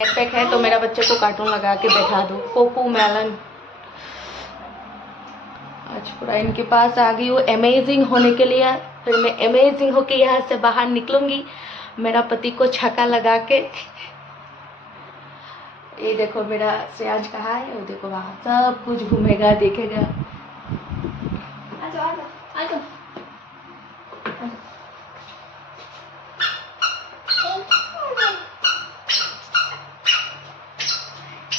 Backpack है तो मेरा बच्चे को कार्टून लगा के बैठा दो। कोको मेलन आज पूरा इनके पास आ गई हूँ अमेजिंग होने के लिए। फिर मैं अमेजिंग होके यहाँ से बाहर निकलूंगी मेरा पति को छक्का लगा के। ये देखो मेरा श्रेयांश कहाँ है, वो देखो वहाँ सब कुछ घूमेगा देखेगा।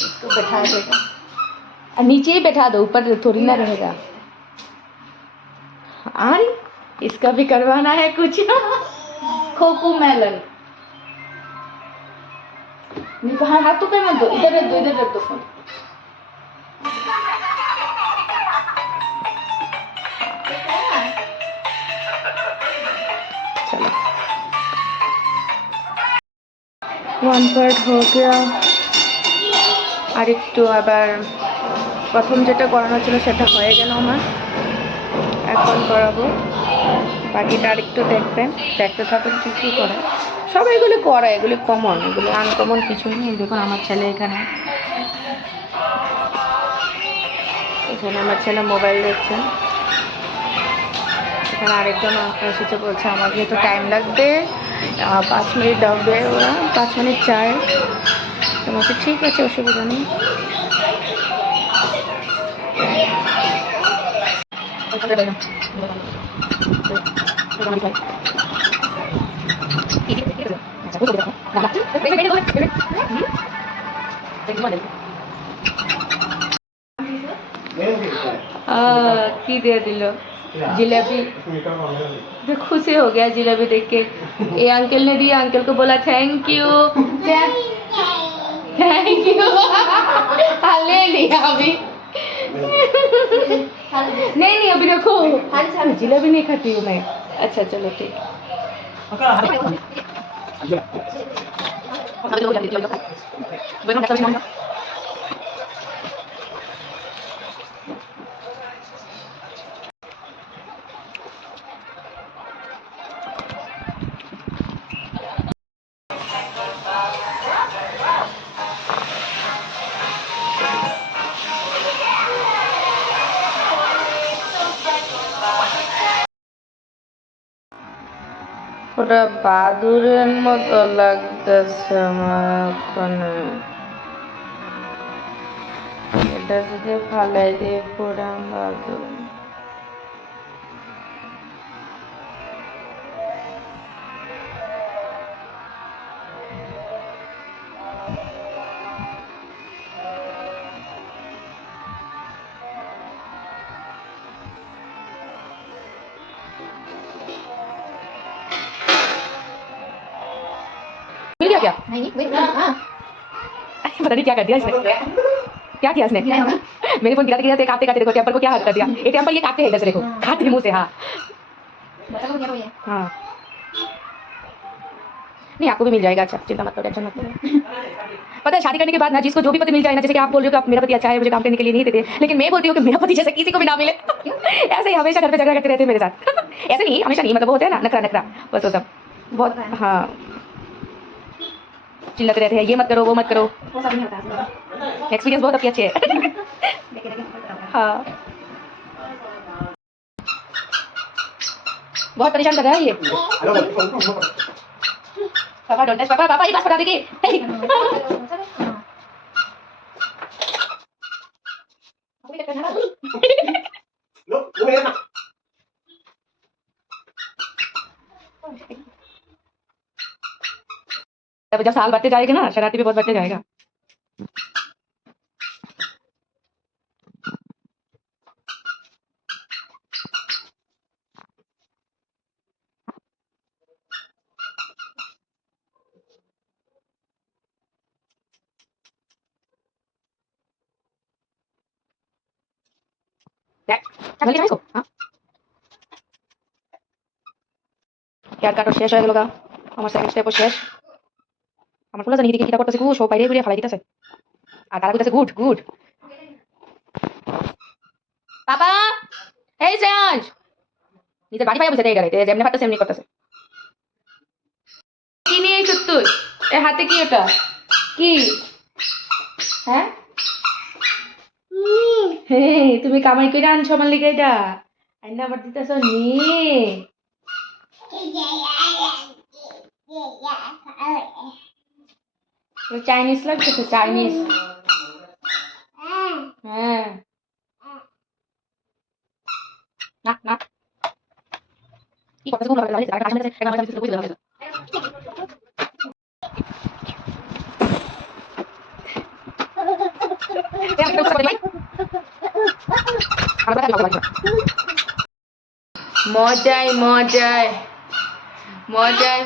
इसको बैठा देगा, नीचे ही बैठा दो, ऊपर थोड़ी ना रहेगा। हाँ इसका भी करवाना है कुछ। कोको मेलन नहीं तो हाथ तो पे मत दो, इधर रख दो, इधर रख दो फोन। चलो 1 পার্ট हो गया। আর একটু আবার প্রথম যেটা করানো ছিল সেটা হয়ে গেল আমার, এখন করাবো বাকিটা। আর একটু দেখতে থাকুন কি কি করে। সব এগুলি করে, এগুলি কমন, এগুলি আনকমন কিছু নেই। দেখুন আমার ছেলে এখানে আমার ছেলে মোবাইল দেখছে। এখানে আরেকজন এসেছে, বলছে আমার যেহেতু টাইম লাগবে 5 মিনিট লাগবে, ওরা 5 মিনিট চায়। তো বলছে ঠিক আছে অসুবিধা নেই। की दे दिलो जिलेबी, खुशी हो गया जिलेबी देख के। ये अंकल ने दिया, अंकल को बोला थैंक यू, थैंक यू। ले लिया अभी। नहीं अभी रखो, जिलेबी नहीं खाती हूँ मैं। अच्छा चलो ठीक। ওটা বাদুরের মতো লাগতেছে আমার ওখানে। এটা যদি ফালাই দিয়ে পুরা বাদুর। मिल गया क्या? नहीं पता नहीं क्या कर दिया इसने, क्या किया इसने। मेरे फोन गिराते काटते देखो टेम्पर को क्या हाथ कर दिया। ये टेम्पर ये काटते हैं इधर से, देखो खाते हैं मुंह से। हाँ हाँ नहीं आपको भी मिल जाएगा। अच्छा चिंता मत करो, टेंशन मत करो। पता है शादी करने के बाद ना जिसको जो भी पति मिल जाए ना, जैसे कि आप बोल रहे हो कि आप मेरा पति अच्छा है, मुझे काम करने के लिए नहीं देते, लेकिन मैं बोलती हूँ कि मेरा पति जैसे किसी को भी ना मिले। ऐसे ही हमेशा घर पे झगड़ा करते रहते हैं मेरे साथ। ऐसे नहीं हमेशा नहीं, मतलब वो होता है ना नखरा बस वो सब बहुत। हाँ चिल्लाते रहते हैं ये मत करो वो मत करो। एक्सपीरियंस बहुत आपके अच्छे है। हाँ बहुत परेशान कर रहा है ये। पापा डोंट टच, पापा ये बात बता देगी। जब जब साल बढ़ते जाएगा ना, शरारती भी बहुत बढ़ते जाएगा। হেয়ার কাটও শেষ হয়ে গেল গা, আমার সেকেন্ড স্টেপও শেষ। আমার ফুল আছে নিদিকে কিটা করতেছে, সব বাইরে ঘুরে ফালাই দিতেছে। আর তারা কইতাছে গুড গুড। পাপা এই শ্রেয়াংশ নিজের বাড়ি পাইয়া বসে দেয় এটা, যেমনি পারতেছে এমনি করতেছে। কি নিয়ে এসেছ তুই? এ হাতে কি ওটা? কি হ্যাঁ হ্যাঁ তুমি কামাই করে আনছো আমার লিগে এটা আইনা আবার দিতেছ নি চাইনিজ লাগতেছে চাইনিজ হ্যাঁ না না কি কথা বলবো লাগে টাকা আসলে টাকা আমার কাছে বুঝতে হবে মজায় মজায় মজায়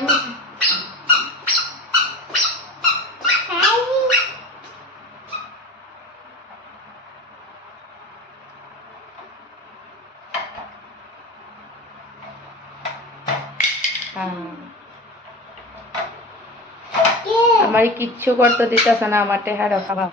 আমার কিচ্ছু করতে দিতেছে না আমার টেহারা খাবা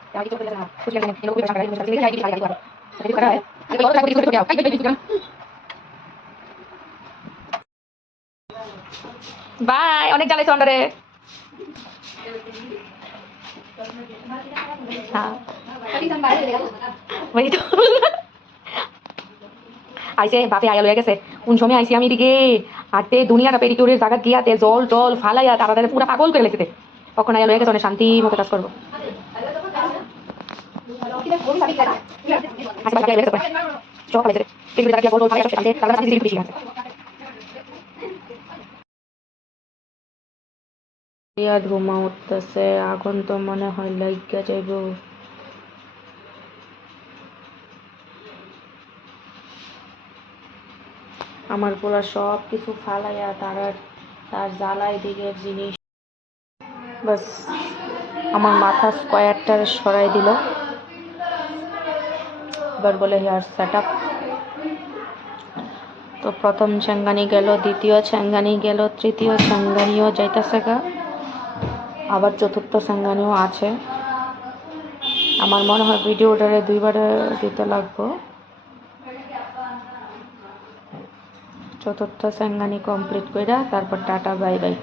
বাই অনেক জ্বালাইছো অন্ডারে আইসে বাপে আয়া লয়ে গেছে কোন সময় আইসি আমি দিকে আটতে দুনিয়াটা পেরিকিউরের জায়গা গিয়াতে জল টল ফালাইয়া তারা পুরো পাগল করে লেগেছে তখন আয়া লয়ে গেছে অনেক শান্তি মতো কাজ করবো ধুমা উঠতেছে আগুন তো মনে হয় লাগিয়া যাইব আমার পুরা সব কিছু ফালাইয়া তার জ্বালায় দিকের জিনিস বাস আমার মাথা স্কোয়ারটা সরাই দিল এবার বলে হেয়ার সেট আপ তো প্রথম চেঙ্গানি গেল দ্বিতীয় চেঙ্গানি গেল তৃতীয় চেঙ্গানিও যাইতেছে গা আবার চতুর্থ চেঙ্গানিও আছে আমার মনে হয় ভিডিওটারে দুইবারে দিতে লাগবো চতুর্থ চেঙ্গানি কমপ্লিট করে তারপর টাটা বাই বাই